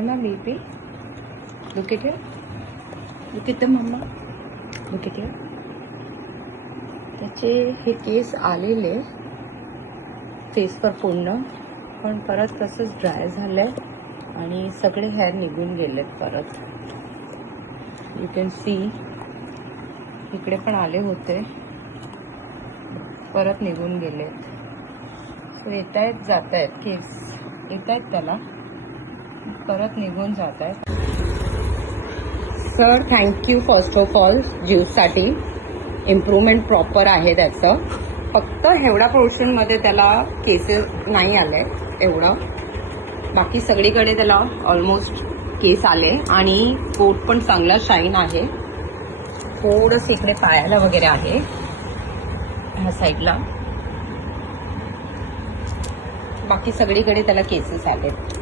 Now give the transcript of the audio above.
Anna baby, look at here. Look at the mama. Look at here. त्याचे हे केस आलेले फेसवर पूर्ण, पण परत तसंच ड्राय झालंय आणि सगळे हेअर निघून गेलेत परत. यू कॅन सी इकडे पण आले होते, परत निघून गेलेत. सो येत आहेत जात आहेत केस, येत आहेत त्याला, परत निघून जात आहेत. Sir thank you first of all ज्यूससाठी. इम्प्रूव्हमेंट प्रॉपर आहे त्याचं. फक्त एवढा पोर्शनमध्ये त्याला केसेस नाही आले एवढं, बाकी सगळीकडे त्याला ऑलमोस्ट केस आले आणि कोट पण चांगला शाईन आहे. थोडंसं इकडे पायाला वगैरे आहे ह्या साईडला, बाकी सगळीकडे त्याला केसेस आलेत.